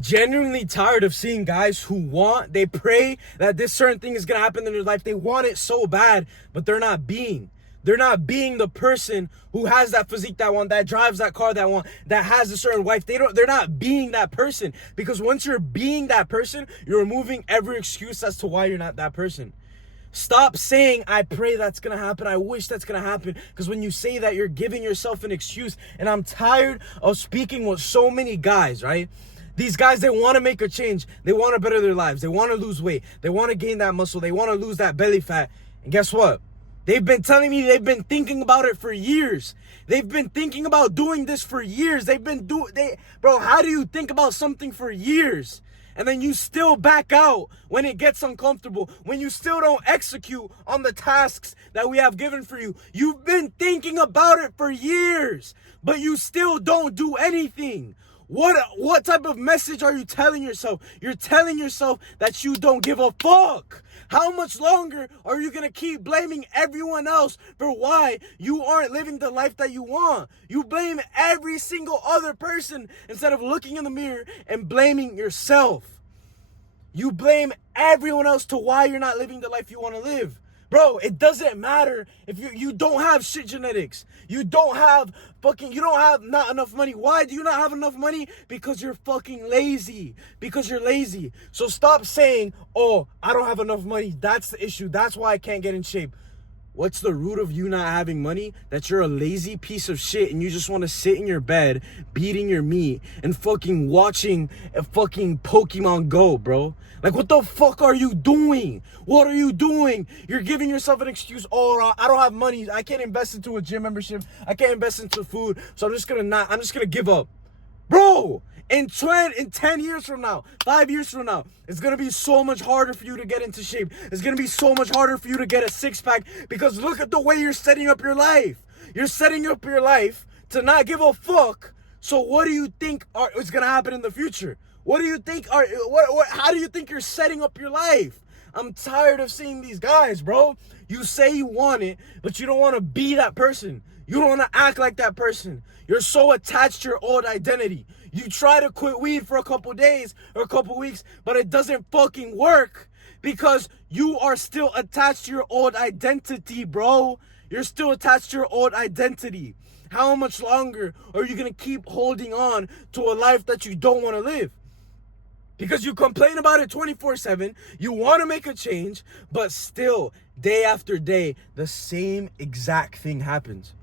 Genuinely tired of seeing guys who they pray that this certain thing is gonna happen in their life. They want it so bad, but they're not being. They're not being the person who has that physique that drives that car that has a certain wife. They're not being that person. Because once you're being that person, you're removing every excuse as to why you're not that person. Stop saying, I pray that's gonna happen, I wish that's gonna happen. Because when you say that, you're giving yourself an excuse. And I'm tired of speaking with so many guys, right? These guys, they want to make a change. They want to better their lives. They want to lose weight. They want to gain that muscle. They want to lose that belly fat. And guess what? They've been telling me they've been thinking about it for years. They've been thinking about doing this for years. Bro, how do you think about something for years? And then you still back out when it gets uncomfortable, when you still don't execute on the tasks that we have given for you. You've been thinking about it for years, but you still don't do anything. What type of message are you telling yourself? You're telling yourself that you don't give a fuck. How much longer are you gonna keep blaming everyone else for why you aren't living the life that you want? You blame every single other person instead of looking in the mirror and blaming yourself. You blame everyone else to why you're not living the life you want to live. Bro, it doesn't matter if you don't have shit genetics. You don't have not enough money. Why do you not have enough money? Because you're fucking lazy. Because you're lazy. So stop saying, oh, I don't have enough money. That's the issue. That's why I can't get in shape. What's the root of you not having money? That you're a lazy piece of shit and you just want to sit in your bed, beating your meat and fucking watching a fucking Pokemon Go, bro. Like, what the fuck are you doing? What are you doing? You're giving yourself an excuse. Oh, I don't have money. I can't invest into a gym membership. I can't invest into food. So I'm just gonna give up. Bro, in 10 years from now, 5 years from now, it's going to be so much harder for you to get into shape. It's going to be so much harder for you to get a six-pack because look at the way you're setting up your life. You're setting up your life to not give a fuck. So what do you think is going to happen in the future? What do you think how do you think you're setting up your life? I'm tired of seeing these guys, bro. You say you want it, but you don't want to be that person. You don't want to act like that person. You're so attached to your old identity. You try to quit weed for a couple days or a couple weeks, but it doesn't fucking work because you are still attached to your old identity, bro. You're still attached to your old identity. How much longer are you going to keep holding on to a life that you don't want to live? Because you complain about it 24/7, you want to make a change, but still, day after day, the same exact thing happens.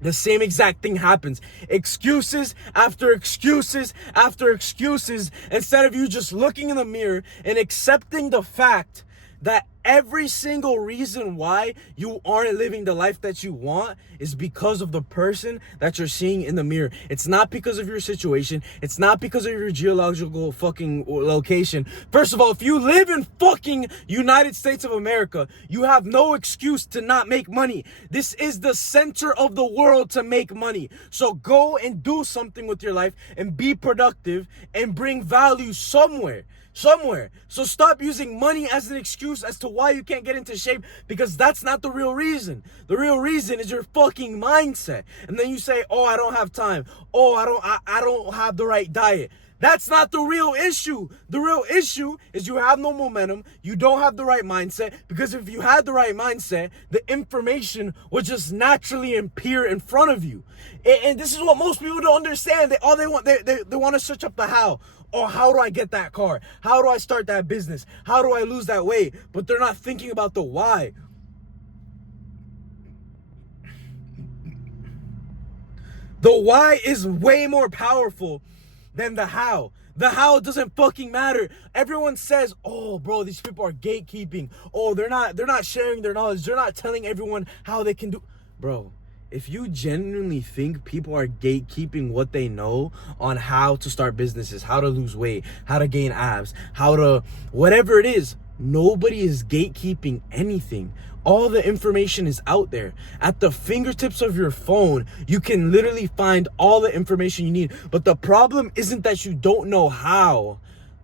The same exact thing happens. Excuses after excuses after excuses, instead of you just looking in the mirror and accepting the fact that every single reason why you aren't living the life that you want is because of the person that you're seeing in the mirror. It's not because of your situation. It's not because of your geological fucking location. First of all, if you live in fucking United States of America, you have no excuse to not make money. This is the center of the world to make money. So go and do something with your life and be productive and bring value somewhere. So stop using money as an excuse as to why you can't get into shape, because that's not the real reason. The real reason is your fucking mindset. And then you say, oh, I don't have time. Oh, I don't have the right diet. That's not the real issue. The real issue is you have no momentum. You don't have the right mindset, because if you had the right mindset, the information would just naturally appear in front of you. And this is what most people don't understand. They want to search up the how. Oh, how do I get that car? How do I start that business? How do I lose that weight? But they're not thinking about the why. The why is way more powerful than the how. The how doesn't fucking matter. Everyone says, oh, bro, these people are gatekeeping. Oh, they're not sharing their knowledge. They're not telling everyone how they can do. Bro, if you genuinely think people are gatekeeping what they know on how to start businesses, how to lose weight, how to gain abs, how to whatever it is, nobody is gatekeeping anything. All the information is out there. At the fingertips of your phone, you can literally find all the information you need. But the problem isn't that you don't know how.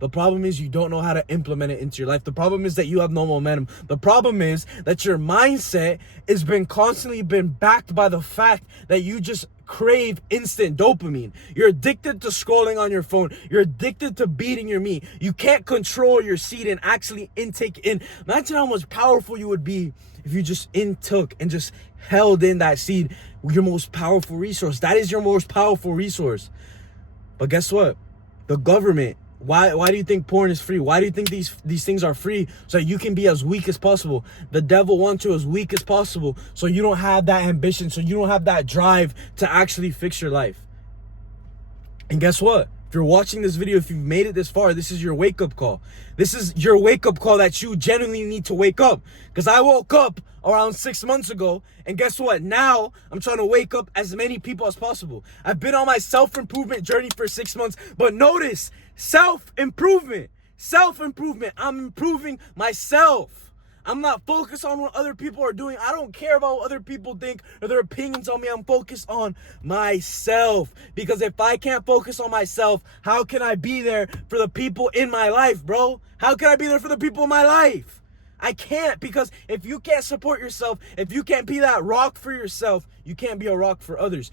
The problem is you don't know how to implement it into your life. The problem is that you have no momentum. The problem is that your mindset has been constantly backed by the fact that you just crave instant dopamine. You're addicted to scrolling on your phone. You're addicted to beating your meat. You can't control your seed and actually intake in. Imagine how much powerful you would be if you just intook and just held in that seed, your most powerful resource. That is your most powerful resource. But guess what? The government, why do you think porn is free? Why do you think these things are free? So that you can be as weak as possible. The devil wants you as weak as possible so you don't have that ambition, so you don't have that drive to actually fix your life. And guess what? If you're watching this video, if you've made it this far, this is your wake-up call. This is your wake-up call that you genuinely need to wake up. Because I woke up around 6 months ago, and guess what? Now, I'm trying to wake up as many people as possible. I've been on my self-improvement journey for 6 months, but notice, self-improvement. I'm improving myself. I'm not focused on what other people are doing. I don't care about what other people think or their opinions on me. I'm focused on myself. Because if I can't focus on myself, how can I be there for the people in my life, bro? How can I be there for the people in my life? I can't, because if you can't support yourself, if you can't be that rock for yourself, you can't be a rock for others.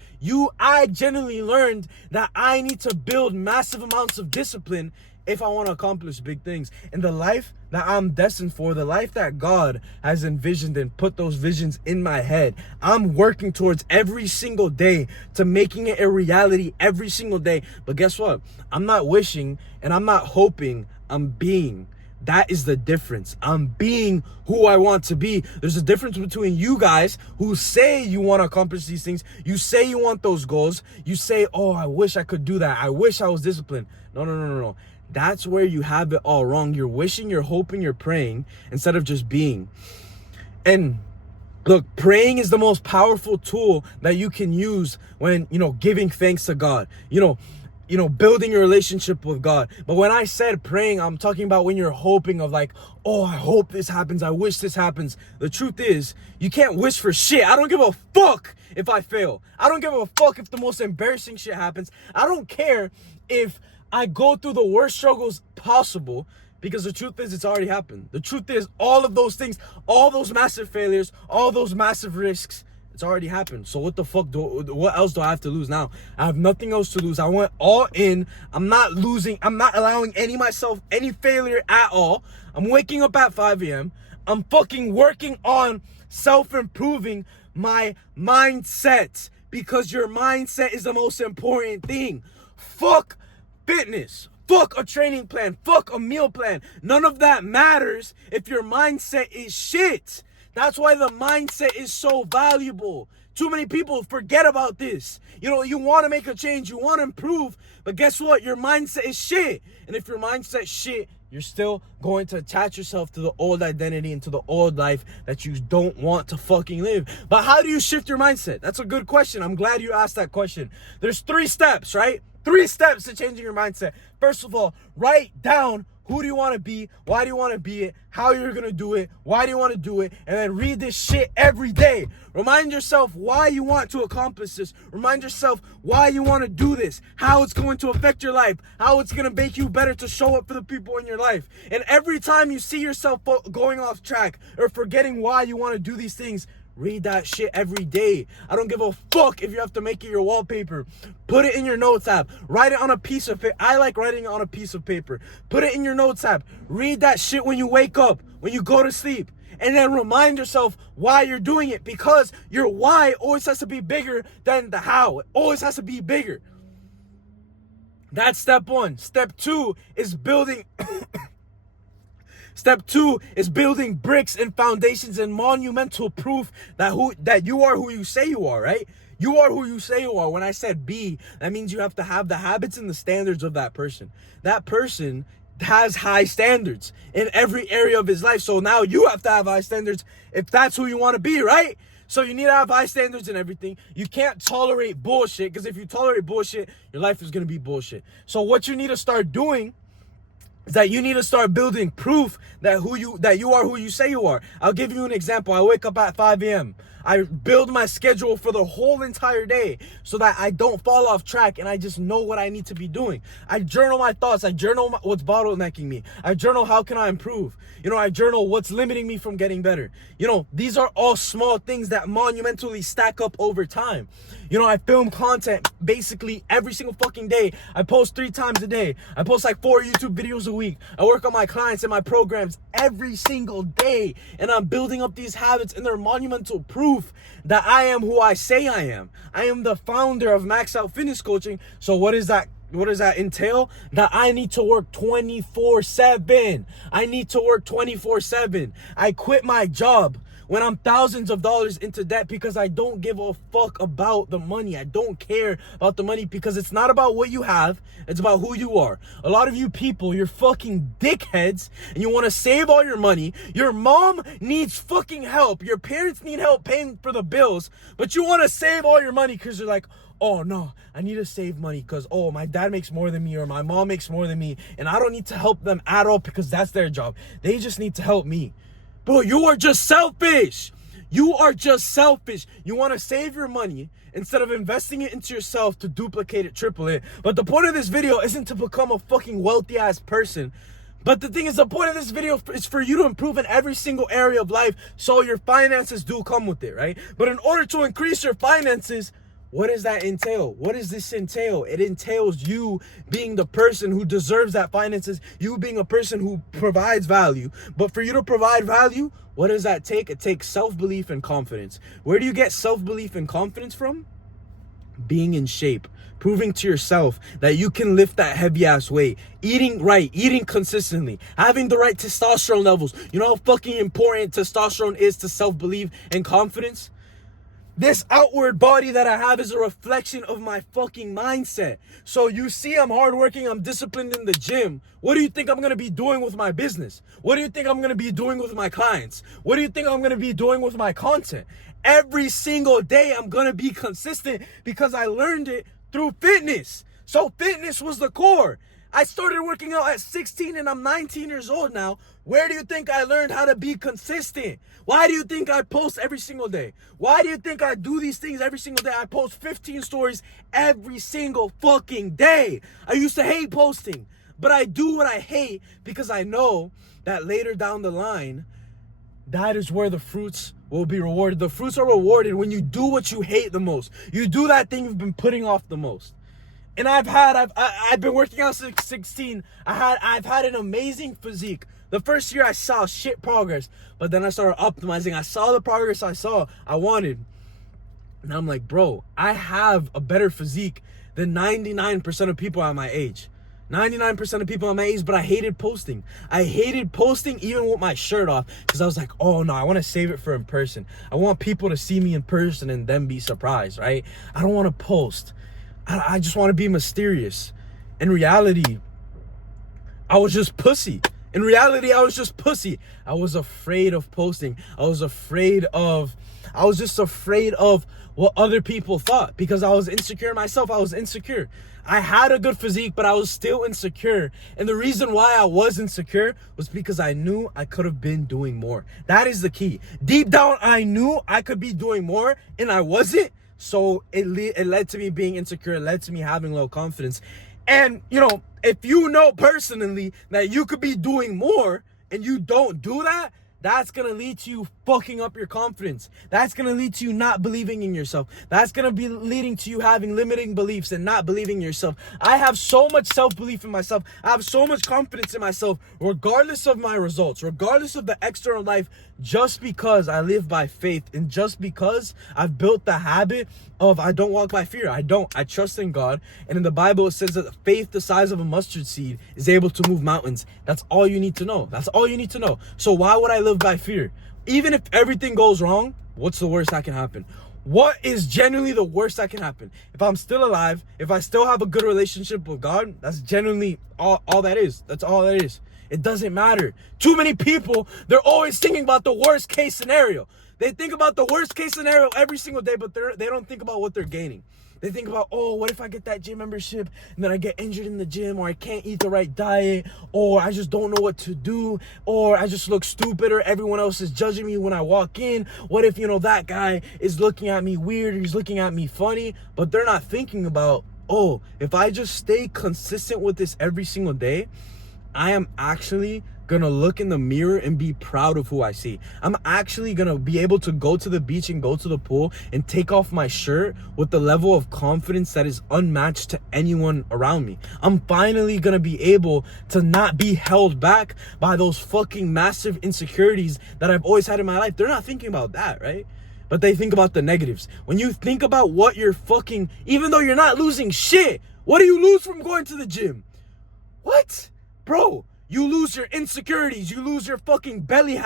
I genuinely learned that I need to build massive amounts of discipline if I want to accomplish big things. And the life that I'm destined for, the life that God has envisioned and put those visions in my head, I'm working towards every single day to making it a reality every single day. But guess what? I'm not wishing and I'm not hoping, I'm being. That is the difference. I'm being who I want to be. There's a difference between you guys who say you want to accomplish these things. You say you want those goals. You say, oh, I wish I could do that. I wish I was disciplined. No. That's where you have it all wrong. You're wishing, you're hoping, you're praying instead of just being. And look, praying is the most powerful tool that you can use when, giving thanks to God. Building your relationship with God. But when I said praying, I'm talking about when you're hoping of like, oh, I hope this happens. I wish this happens. The truth is, you can't wish for shit. I don't give a fuck if I fail. I don't give a fuck if the most embarrassing shit happens. I don't care if I go through the worst struggles possible, because the truth is, it's already happened. The truth is, all of those things, all those massive failures, all those massive risks, it's already happened. So what the fuck, what else do I have to lose now? I have nothing else to lose. I went all in. I'm not losing. I'm not allowing any failure at all. I'm waking up at 5 a.m. I'm fucking working on self-improving my mindset, because your mindset is the most important thing. Fuck fitness. Fuck a training plan. Fuck a meal plan. None of that matters if your mindset is shit. That's why the mindset is so valuable. Too many people forget about this. You want to make a change, you want to improve, but guess what? Your mindset is shit. And if your mindset's shit, you're still going to attach yourself to the old identity and to the old life that you don't want to fucking live. But how do you shift your mindset? That's a good question. I'm glad you asked that question. There's 3 steps, right? 3 steps to changing your mindset. First of all, write down who do you want to be, why do you want to be it, how you're going to do it, why do you want to do it, and then read this shit every day. Remind yourself why you want to accomplish this. Remind yourself why you want to do this, how it's going to affect your life, how it's going to make you better to show up for the people in your life. And every time you see yourself going off track or forgetting why you want to do these things, read that shit every day. I don't give a fuck if you have to make it your wallpaper. Put it in your notes app. Write it on a piece of paper. I like writing it on a piece of paper. Put it in your notes app. Read that shit when you wake up, when you go to sleep. And then remind yourself why you're doing it, because your why always has to be bigger than the how. It always has to be bigger. That's step 1. Step 2 is building... Step 2 is building bricks and foundations and monumental proof that you are who you say you are, right? You are who you say you are. When I said be, that means you have to have the habits and the standards of that person. That person has high standards in every area of his life. So now you have to have high standards if that's who you want to be, right? So you need to have high standards in everything. You can't tolerate bullshit, because if you tolerate bullshit, your life is going to be bullshit. So what you need to start doing is that you need to start building proof that you are who you say you are. I'll give you an example. I wake up at 5 a.m. I build my schedule for the whole entire day so that I don't fall off track and I just know what I need to be doing. I journal my thoughts. I journal what's bottlenecking me. I journal how can I improve. I journal what's limiting me from getting better. These are all small things that monumentally stack up over time. I film content basically every single fucking day. I post 3 times a day. I post like 4 YouTube videos a week. I work on my clients and my programs every single day. And I'm building up these habits, and they're monumental proof that I am who I say I am. I am the founder of Max Out Fitness Coaching. So what does that entail? That I need to work 24/7. I need to work 24/7. I quit my job when I'm thousands of dollars into debt because I don't give a fuck about the money. I don't care about the money because it's not about what you have. It's about who you are. A lot of you people, you're fucking dickheads and you want to save all your money. Your mom needs fucking help. Your parents need help paying for the bills, but you want to save all your money because you're like, oh no, I need to save money because, oh, my dad makes more than me or my mom makes more than me and I don't need to help them at all because that's their job. They just need to help me. Bro, you are just selfish. You are just selfish. You want to save your money instead of investing it into yourself to duplicate it, triple it. But the point of this video isn't to become a fucking wealthy ass person. But the thing is, the point of this video is for you to improve in every single area of life so your finances do come with it, right? But in order to increase your finances, what does that entail? What does this entail? It entails you being the person who deserves that finances, you being a person who provides value. But for you to provide value, what does that take? It takes self-belief and confidence. Where do you get self-belief and confidence from? Being in shape, proving to yourself that you can lift that heavy ass weight, eating right, eating consistently, having the right testosterone levels. You know how fucking important testosterone is to self-belief and confidence? This outward body that I have is a reflection of my fucking mindset. So you see I'm hardworking, I'm disciplined in the gym. What do you think I'm going to be doing with my business? What do you think I'm going to be doing with my clients? What do you think I'm going to be doing with my content? Every single day I'm going to be consistent because I learned it through fitness. So fitness was the core. I started working out at 16 and I'm 19 years old now. Where do you think I learned how to be consistent? Why do you think I post every single day? Why do you think I do these things every single day? I post 15 stories every single fucking day. I used to hate posting, but I do what I hate because I know that later down the line, that is where the fruits will be rewarded. The fruits are rewarded when you do what you hate the most. You do that thing you've been putting off the most. And I've been working out since 16. I've had an amazing physique. The first year I saw shit progress, but then I started optimizing. I saw the progress I wanted. And I'm like, bro, I have a better physique than 99% of people at my age. 99% of people at my age, but I hated posting. I hated posting even with my shirt off because I was like, oh no, I want to save it for in person. I want people to see me in person and then be surprised, right? I don't want to post. I just want to be mysterious. In reality, I was just pussy. I was afraid of posting. I was just afraid of what other people thought because I was insecure myself. I had a good physique, but I was still insecure. And the reason why I was insecure was because I knew I could have been doing more. That is the key. Deep down, I knew I could be doing more and I wasn't. So it led to me being insecure. It led to me having low confidence. And, if you know personally that you could be doing more and you don't do that, that's going to lead to you fucking up your confidence. That's going to lead to you not believing in yourself. That's going to be leading to you having limiting beliefs and not believing in yourself. I have so much self-belief in myself. I have so much confidence in myself, regardless of my results, regardless of the external life, just because I live by faith and just because I've built the habit of I don't walk by fear. I trust in God. And in the Bible, it says that faith the size of a mustard seed is able to move mountains. That's all you need to know. So why would I live by fear? Even if everything goes wrong, what's the worst that can happen? What is genuinely the worst that can happen? If I'm still alive, if I still have a good relationship with God, that's genuinely all that is. That's all that is. It doesn't matter. Too many people, they're always thinking about the worst case scenario. They think about the worst case scenario every single day, but they don't think about what they're gaining. They think about, oh, what if I get that gym membership and then I get injured in the gym, or I can't eat the right diet, or I just don't know what to do, or I just look stupid, or everyone else is judging me when I walk in. What if, that guy is looking at me weird, or he's looking at me funny? But they're not thinking about, oh, if I just stay consistent with this every single day, I am actually gonna look in the mirror and be proud of who I see. I'm actually gonna be able to go to the beach and go to the pool and take off my shirt with the level of confidence that is unmatched to anyone around me. I'm finally gonna be able to not be held back by those fucking massive insecurities that I've always had in my life. They're not thinking about that, right? But they think about the negatives. When you think about what you're fucking, even though you're not losing shit, what do you lose from going to the gym? What? Bro, you lose your insecurities, you lose your fucking belly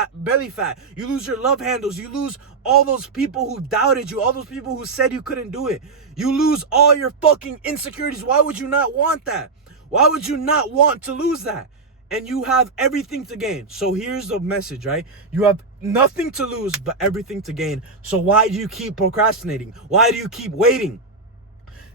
fat, you lose your love handles, you lose all those people who doubted you, all those people who said you couldn't do it. You lose all your fucking insecurities. Why would you not want that? Why would you not want to lose that? And you have everything to gain. So here's the message, right? You have nothing to lose but everything to gain. So why do you keep procrastinating? Why do you keep waiting?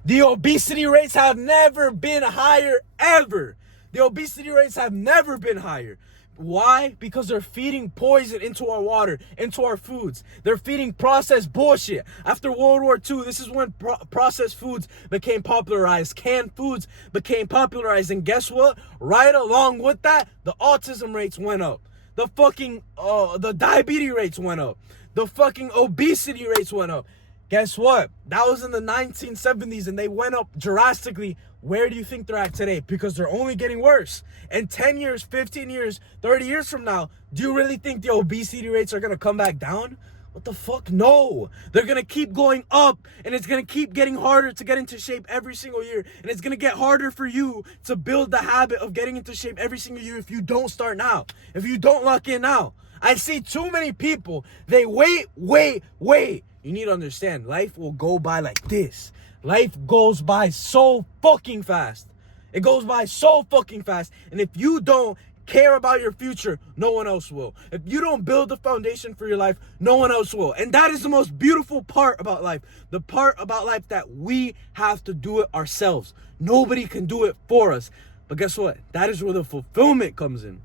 The obesity rates have never been higher, ever. The obesity rates have never been higher. Why? Because they're feeding poison into our water, into our foods. They're feeding processed bullshit. After World War II, this is when processed foods became popularized. Canned foods became popularized. And guess what? Right along with that, the autism rates went up. The fucking, the diabetes rates went up. The fucking obesity rates went up. Guess what? That was in the 1970s and they went up drastically. Where do you think they're at today? Because they're only getting worse. And 10 years, 15 years, 30 years from now, do you really think the obesity rates are going to come back down? What the fuck? No. They're going to keep going up, and it's going to keep getting harder to get into shape every single year. And it's going to get harder for you to build the habit of getting into shape every single year if you don't start now. If you don't lock in now. I see too many people, they wait. You need to understand, life will go by like this. Life goes by so fucking fast. It goes by so fucking fast. And if you don't care about your future, no one else will. If you don't build the foundation for your life, no one else will. And that is the most beautiful part about life. The part about life that we have to do it ourselves. Nobody can do it for us. But guess what? That is where the fulfillment comes in.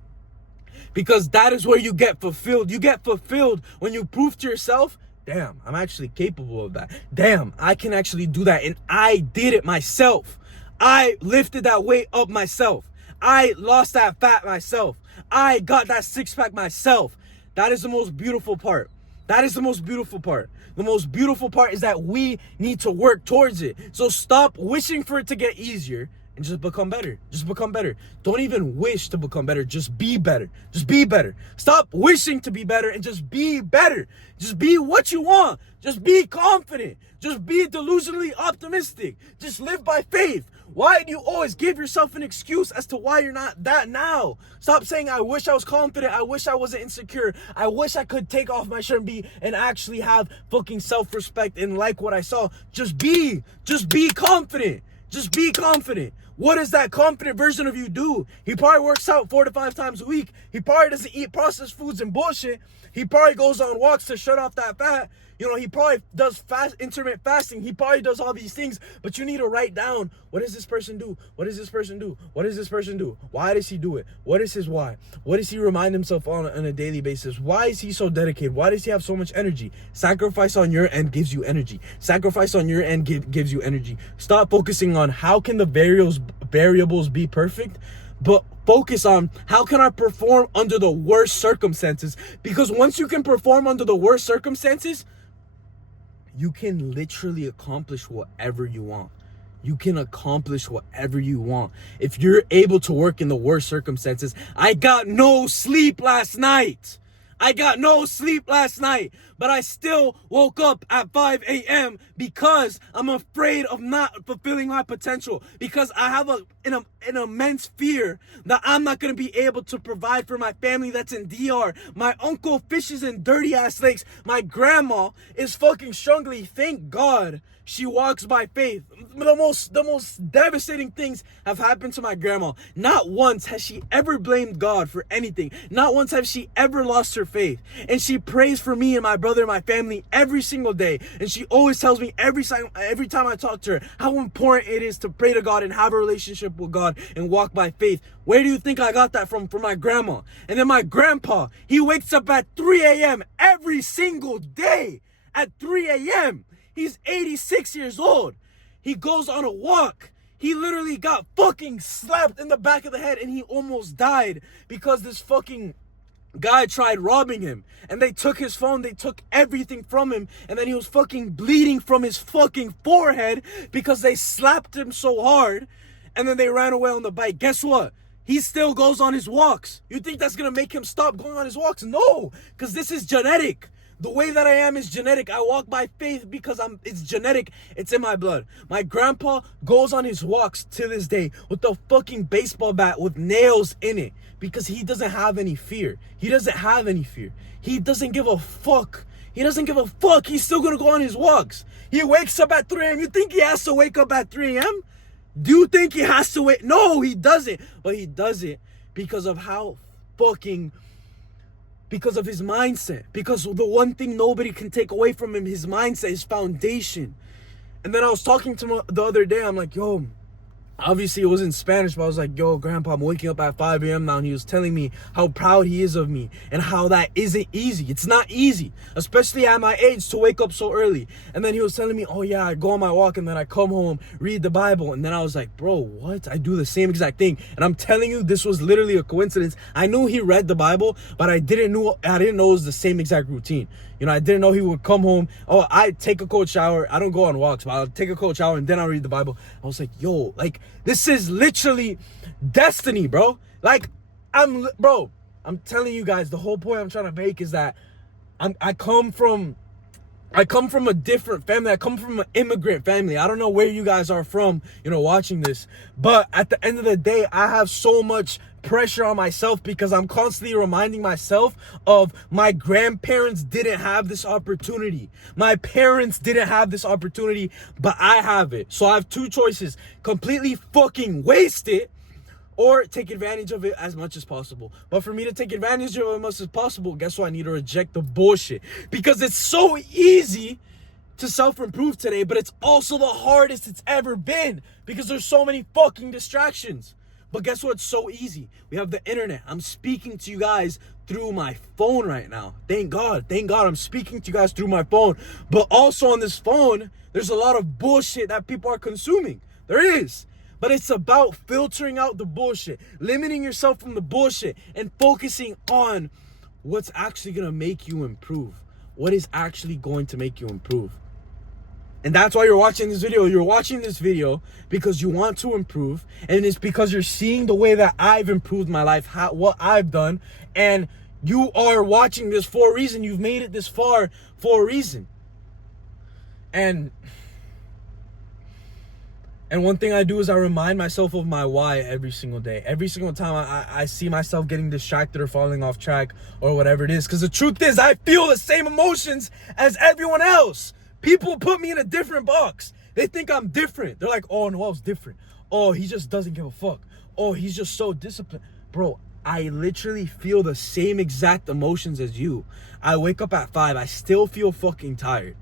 Because that is where you get fulfilled. You get fulfilled when you prove to yourself, damn, I'm actually capable of that. Damn, I can actually do that. And I did it myself. I lifted that weight up myself. I lost that fat myself. I got that six-pack myself. That is the most beautiful part. That is the most beautiful part. The most beautiful part is that we need to work towards it. So stop wishing for it to get easier and just become better. Just become better. Don't even wish to become better. Just be better. Just be better. Stop wishing to be better and just be better. Just be what you want. Just be confident. Just be delusionally optimistic. Just live by faith. Why do you always give yourself an excuse as to why you're not that now? Stop saying, I wish I was confident. I wish I wasn't insecure. I wish I could take off my shirt and actually have fucking self-respect and like what I saw. Just be confident. Just be confident. What does that confident version of you do? He probably works out 4 to 5 times a week. He probably doesn't eat processed foods and bullshit. He probably goes on walks to shut off that fat. He probably does intermittent fasting. He probably does all these things, but you need to write down, what does this person do? What does this person do? What does this person do? Why does he do it? What is his why? What does he remind himself on a daily basis? Why is he so dedicated? Why does he have so much energy? Sacrifice on your end gives you energy. Sacrifice on your end gives you energy. Stop focusing on how can the variables be perfect, but focus on how can I perform under the worst circumstances? Because once you can perform under the worst circumstances, you can literally accomplish whatever you want. You can accomplish whatever you want. If you're able to work in the worst circumstances. I got no sleep last night. But I still woke up at 5 a.m. because I'm afraid of not fulfilling my potential. Because I have an immense fear that I'm not going to be able to provide for my family that's in DR. My uncle fishes in dirty ass lakes. My grandma is fucking struggling. Thank God She walks by faith. The most devastating things have happened to my grandma. Not once has she ever blamed God for anything. Not once has she ever lost her faith. And she prays for me and my brother and my family every single day. And she always tells me every time I talk to her how important it is to pray to God and have a relationship with God and walk by faith. Where do you think I got that from my grandma? And then my grandpa, he wakes up at 3 a.m. every single day. At 3 a.m. He's 86 years old. He goes on a walk. He literally got fucking slapped in the back of the head and he almost died because this fucking guy tried robbing him. And they took his phone, they took everything from him, and then he was fucking bleeding from his fucking forehead because they slapped him so hard, and then they ran away on the bike. Guess what? He still goes on his walks. You think that's gonna make him stop going on his walks? No, because this is genetic. The way that I am is genetic. I walk by faith because it's genetic. It's in my blood. My grandpa goes on his walks to this day with a fucking baseball bat with nails in it because he doesn't have any fear. He doesn't have any fear. He doesn't give a fuck. He doesn't give a fuck. He's still gonna go on his walks. He wakes up at 3 a.m. You think he has to wake up at 3 a.m.? Do you think he has to wait? No, he doesn't. But he does it because of because of his mindset. Because the one thing nobody can take away from him, his mindset, his foundation. And then I was talking to him the other day. I'm like, yo, obviously it was in Spanish, but I was like, yo, Grandpa, I'm waking up at 5 a.m. now. And he was telling me how proud he is of me and how that isn't easy. It's not easy, especially at my age, to wake up so early. And then he was telling me, oh yeah, I go on my walk and then I come home, read the Bible. And then I was like, bro, what? I do the same exact thing. And I'm telling you, this was literally a coincidence. I knew he read the Bible, but I didn't know it was the same exact routine. You know, I didn't know he would come home. Oh, I take a cold shower. I don't go on walks, but I'll take a cold shower and then I'll read the Bible. I was like, yo, like, this is literally destiny, bro. Like, I'm telling you guys, the whole point I'm trying to make is that I come from a different family. I come from an immigrant family. I don't know where you guys are from, you know, watching this. But at the end of the day, I have so much pressure on myself because I'm constantly reminding myself of my grandparents didn't have this opportunity. My parents didn't have this opportunity, but I have it. So I have two choices: completely fucking waste it or take advantage of it as much as possible. But for me to take advantage of it as much as possible, guess what? I need to reject the bullshit. Because it's so easy to self-improve today, but it's also the hardest it's ever been because there's so many fucking distractions. But guess what? It's so easy. We have the internet. I'm speaking to you guys through my phone right now. Thank God. Thank God I'm speaking to you guys through my phone. But also on this phone, there's a lot of bullshit that people are consuming. There is. But it's about filtering out the bullshit, limiting yourself from the bullshit, and focusing on what's actually going to make you improve. What is actually going to make you improve. And that's why you're watching this video. You're watching this video because you want to improve. And it's because you're seeing the way that I've improved my life, what I've done. And you are watching this for a reason. You've made it this far for a reason. And one thing I do is I remind myself of my why every single day. Every single time I see myself getting distracted or falling off track or whatever it is. Because the truth is, I feel the same emotions as everyone else. People put me in a different box. They think I'm different. They're like, oh, Noel's different. Oh, he just doesn't give a fuck. Oh, he's just so disciplined. Bro, I literally feel the same exact emotions as you. I wake up at 5. I still feel fucking tired.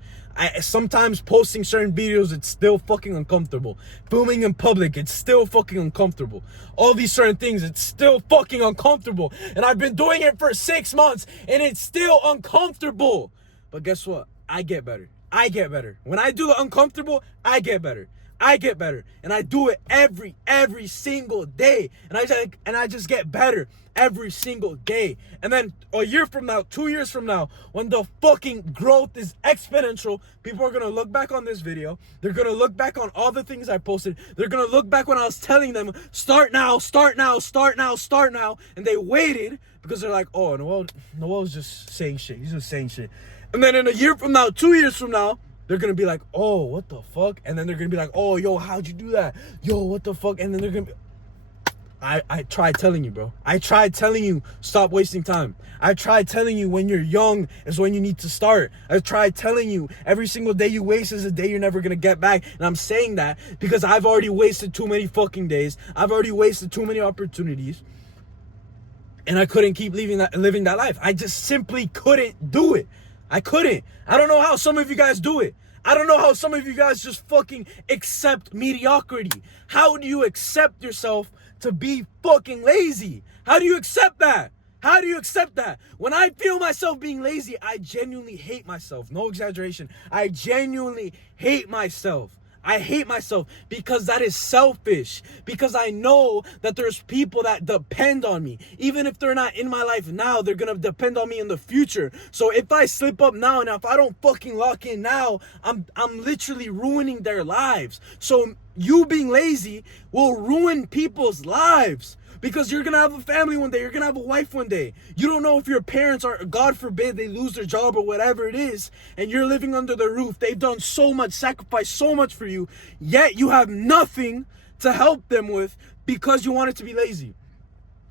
Sometimes posting certain videos, it's still fucking uncomfortable. Filming in public, it's still fucking uncomfortable. All these certain things, it's still fucking uncomfortable. And I've been doing it for 6 months, and it's still uncomfortable. But guess what? I get better. I get better. When I do the uncomfortable, I get better. I get better. And I do it every single day. And I just get better every single day. And then a year from now, 2 years from now, when the fucking growth is exponential, people are going to look back on this video. They're going to look back on all the things I posted. They're going to look back when I was telling them, start now, start now, start now, start now. And they waited because they're like, oh, Noel's just saying shit. He's just saying shit. And then in a year from now, 2 years from now, they're going to be like, oh, what the fuck? And then they're going to be like, oh, yo, how'd you do that? Yo, what the fuck? And then they're going to be... I tried telling you, bro. I tried telling you, stop wasting time. I tried telling you when you're young is when you need to start. I tried telling you every single day you waste is a day you're never gonna get back. And I'm saying that because I've already wasted too many fucking days. I've already wasted too many opportunities. And I couldn't keep living that life. I just simply couldn't do it. I couldn't. I don't know how some of you guys do it. I don't know how some of you guys just fucking accept mediocrity. How do you accept yourself to be fucking lazy? How do you accept that? How do you accept that? When I feel myself being lazy, I genuinely hate myself. No exaggeration. I genuinely hate myself. I hate myself because that is selfish. Because I know that there's people that depend on me. Even if they're not in my life now, they're going to depend on me in the future. So if I slip up now and if I don't fucking lock in now, I'm literally ruining their lives. So you being lazy will ruin people's lives. Because you're going to have a family one day. You're going to have a wife one day. You don't know if your parents are, God forbid, they lose their job or whatever it is. And you're living under their roof. They've done so much, sacrificed so much for you. Yet you have nothing to help them with because you wanted to be lazy.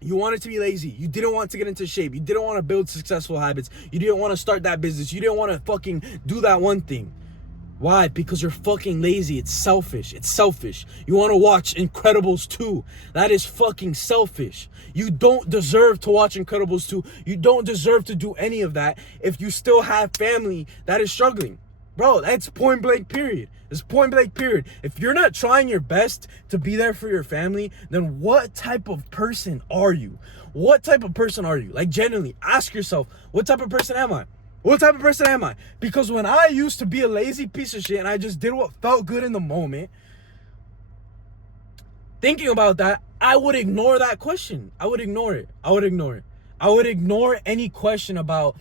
You wanted to be lazy. You didn't want to get into shape. You didn't want to build successful habits. You didn't want to start that business. You didn't want to fucking do that one thing. Why? Because you're fucking lazy. It's selfish. It's selfish. You want to watch Incredibles 2. That is fucking selfish. You don't deserve to watch Incredibles 2. You don't deserve to do any of that if you still have family that is struggling. Bro, that's point blank period. It's point blank period. If you're not trying your best to be there for your family, then what type of person are you? What type of person are you? Like, genuinely, ask yourself, what type of person am I? What type of person am I? Because when I used to be a lazy piece of shit and I just did what felt good in the moment, thinking about that, I would ignore that question. I would ignore it. I would ignore any question about,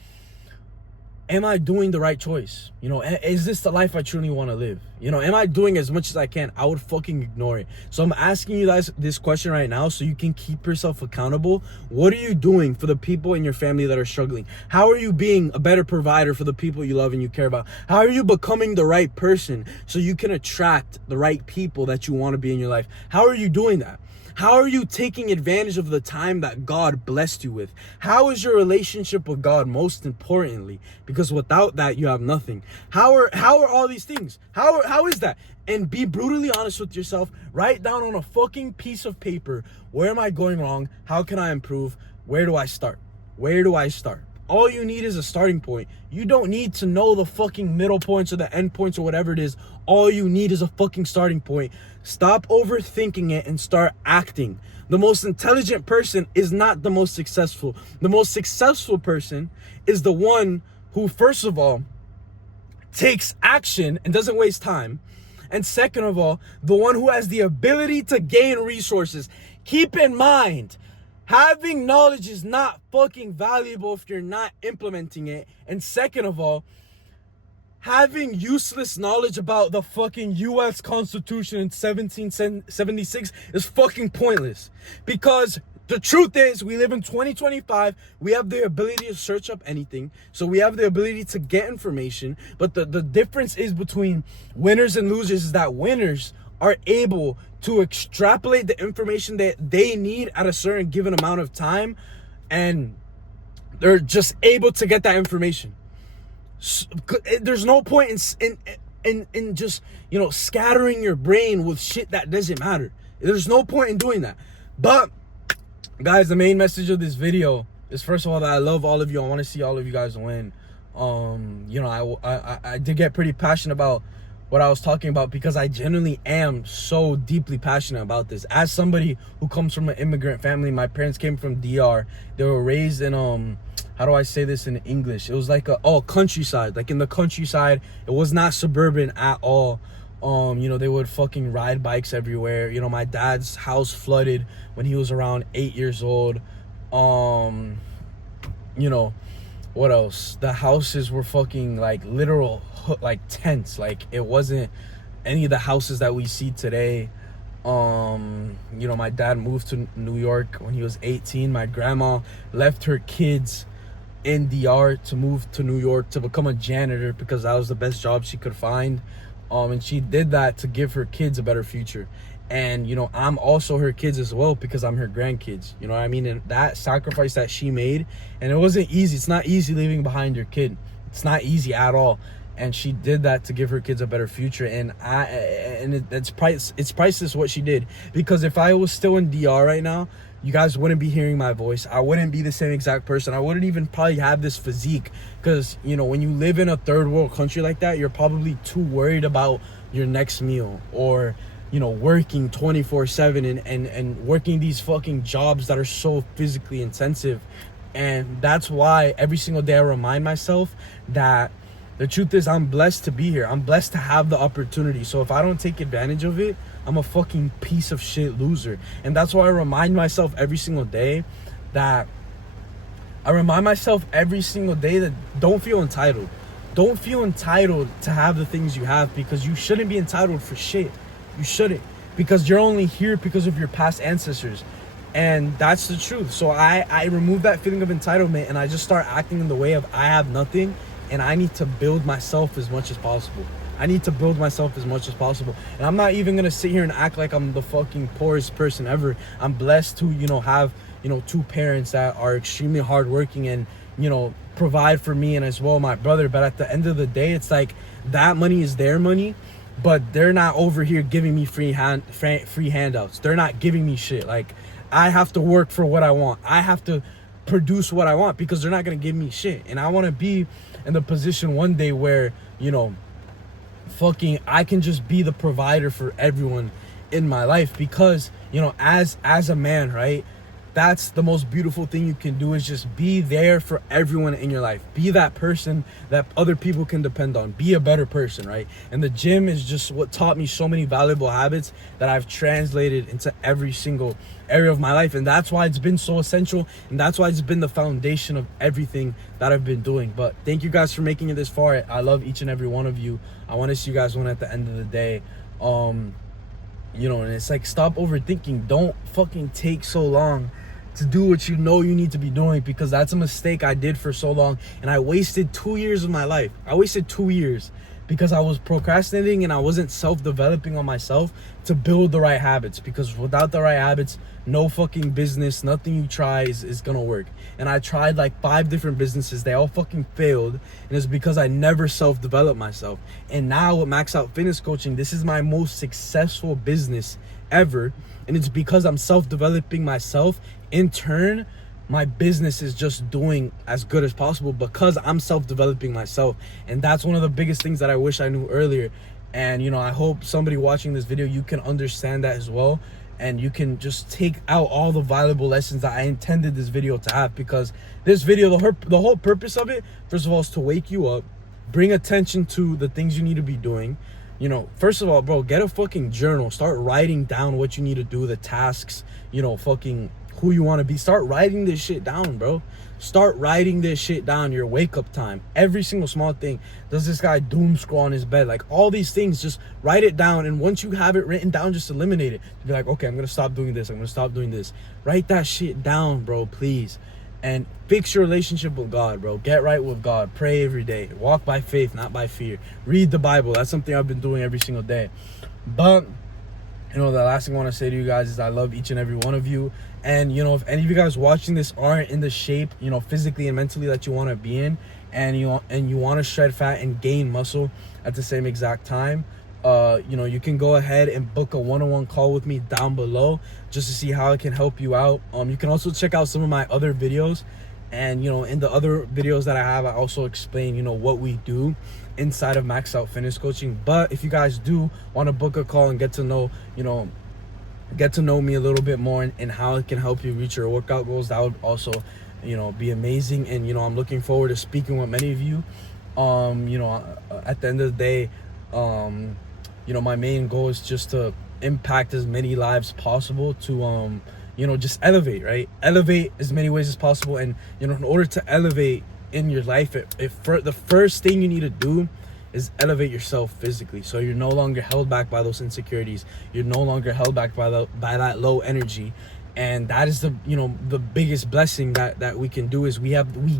am I doing the right choice? You know, is this the life I truly want to live? You know, am I doing as much as I can? I would fucking ignore it. So I'm asking you guys this question right now so you can keep yourself accountable. What are you doing for the people in your family that are struggling? How are you being a better provider for the people you love and you care about? How are you becoming the right person so you can attract the right people that you want to be in your life? How are you doing that? How are you taking advantage of the time that God blessed you with? How is your relationship with God, most importantly? Because without that, you have nothing. How are all these things? How is that? And be brutally honest with yourself. Write down on a fucking piece of paper, where am I going wrong? How can I improve? Where do I start? Where do I start? All you need is a starting point. You don't need to know the fucking middle points or the end points or whatever it is. All you need is a fucking starting point. Stop overthinking it and start acting. The most intelligent person is not the most successful. The most successful person is the one who, first of all, takes action and doesn't waste time. And second of all, the one who has the ability to gain resources. Keep in mind, having knowledge is not fucking valuable if you're not implementing it. And second of all, having useless knowledge about the fucking U.S. Constitution in 1776 is fucking pointless. Because the truth is, we live in 2025. We have the ability to search up anything. So we have the ability to get information. But the difference is between winners and losers is that winners are able to extrapolate the information that they need at a certain given amount of time, and they're just able to get that information. There's no point in just, you know, scattering your brain with shit that doesn't matter. There's no point in doing that. But guys, the main message of this video is, first of all, that I love all of you. I want to see all of you guys win. You know, I did get pretty passionate about what I was talking about because I genuinely am so deeply passionate about this. As somebody who comes from an immigrant family, my parents came from DR. They were raised in how do I say this in English? It was like countryside. Like in the countryside, it was not suburban at all. You know, they would fucking ride bikes everywhere. You know, my dad's house flooded when he was around 8 years old. You know, what else? The houses were fucking like literal like tents. Like it wasn't any of the houses that we see today. You know, my dad moved to New York when he was 18. My grandma left her kids in DR to move to New York to become a janitor because that was the best job she could find. And she did that to give her kids a better future. And, you know, I'm also her kids as well because I'm her grandkids. You know what I mean? And that sacrifice that she made, and it wasn't easy. It's not easy leaving behind your kid. It's not easy at all. And she did that to give her kids a better future. And it's priceless what she did. Because if I was still in DR right now, you guys wouldn't be hearing my voice. I wouldn't be the same exact person. I wouldn't even probably have this physique. Because, you know, when you live in a third world country like that, you're probably too worried about your next meal, or, you know, working 24/7 and working these fucking jobs that are so physically intensive. And that's why every single day I remind myself that the truth is I'm blessed to be here. I'm blessed to have the opportunity. So if I don't take advantage of it, I'm a fucking piece of shit loser. And that's why I remind myself every single day that don't feel entitled. Don't feel entitled to have the things you have, because you shouldn't be entitled for shit. You shouldn't, because you're only here because of your past ancestors. And that's the truth. So I remove that feeling of entitlement, and I just start acting in the way of I have nothing, and I need to build myself as much as possible. And I'm not even gonna sit here and act like I'm the fucking poorest person ever. I'm blessed to, you know, have, you know, 2 parents that are extremely hardworking and, you know, provide for me and as well my brother. But at the end of the day, it's like that money is their money, but they're not over here giving me free handouts. They're not giving me shit. Like, I have to work for what I want. I have to produce what I want, because they're not gonna give me shit. And I want to be in the position one day where, you know, fucking I can just be the provider for everyone in my life. Because, you know, as a man, right, that's the most beautiful thing you can do, is just be there for everyone in your life. Be that person that other people can depend on. Be a better person, right? And the gym is just what taught me so many valuable habits that I've translated into every single area of my life. And that's why it's been so essential, and that's why it's been the foundation of everything that I've been doing. But thank you guys for making it this far. I love each and every one of you. I want to see you guys win at the end of the day. You know, and it's like, stop overthinking. Don't fucking take so long to do what you know you need to be doing, because that's a mistake I did for so long. And I wasted 2 years of my life. I wasted 2 years because I was procrastinating and I wasn't self-developing on myself to build the right habits. Because without the right habits, no fucking business, nothing you try is gonna work. And I tried like 5 different businesses. They all fucking failed. And it's because I never self-developed myself. And now with Max Out Fitness Coaching, this is my most successful business ever. And it's because I'm self-developing myself. In turn, my business is just doing as good as possible because I'm self-developing myself. And that's one of the biggest things that I wish I knew earlier. And, you know, I hope somebody watching this video, you can understand that as well. And you can just take out all the valuable lessons that I intended this video to have. Because this video, the whole purpose of it, first of all, is to wake you up, bring attention to the things you need to be doing. You know, first of all, bro, get a fucking journal. Start writing down what you need to do, the tasks, you know, fucking who you want to be. Start writing this shit down, bro. Start writing this shit down. Your wake up time, every single small thing. Does this guy doom scroll on his bed? Like, all these things, just write it down. And once you have it written down, just eliminate it. Be like, okay, I'm gonna stop doing this. I'm gonna stop doing this. Write that shit down, bro, please. And fix your relationship with God, bro. Get right with God. Pray every day. Walk by faith, not by fear. Read the Bible. That's something I've been doing every single day. But, you know, the last thing I want to say to you guys is I love each and every one of you. And, you know, if any of you guys watching this aren't in the shape, you know, physically and mentally that you want to be in, and you want to shred fat and gain muscle at the same exact time, you know, you can go ahead and book a one-on-one call with me down below just to see how I can help you out. You can also check out some of my other videos. And, you know, in the other videos that I have, I also explain, you know, what we do inside of Max Out Fitness Coaching. But if you guys do want to book a call and get to know, you know, me a little bit more and how it can help you reach your workout goals, that would also, you know, be amazing. And, you know, I'm looking forward to speaking with many of you. You know, at the end of the day, you know, my main goal is just to impact as many lives possible to, you know, just elevate, right? Elevate as many ways as possible. And, you know, in order to elevate in your life, the first thing you need to do is elevate yourself physically. So you're no longer held back by those insecurities. You're no longer held back by that low energy. And that is the, you know, the biggest blessing that we can do, is we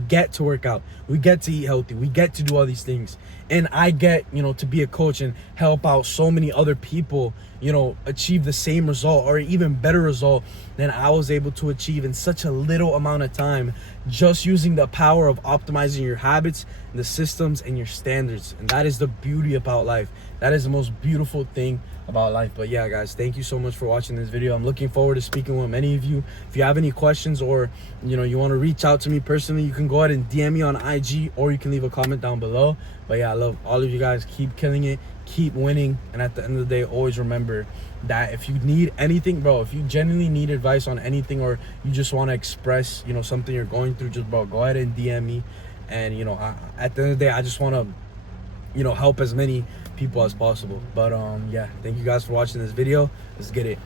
get to work out, we get to eat healthy, we get to do all these things. And I get, you know, to be a coach and help out so many other people, you know, achieve the same result or even better result than I was able to achieve in such a little amount of time, just using the power of optimizing your habits, the systems, and your standards. And that is the beauty about life. That is the most beautiful thing about life. But yeah, guys, thank you so much for watching this video. I'm looking forward to speaking with many of you. If you have any questions, or, you know, you want to reach out to me personally, you can go ahead and DM me on IG, or you can leave a comment down below. But yeah, I love all of you guys. Keep killing it, keep winning, and at the end of the day, always remember that if you need anything, bro, if you genuinely need advice on anything, or you just want to express, you know, something you're going through, just, bro, go ahead and DM me. And, you know, at the end of the day, I just want to, you know, help as many people as possible. But yeah, thank you guys for watching this video. Let's get it.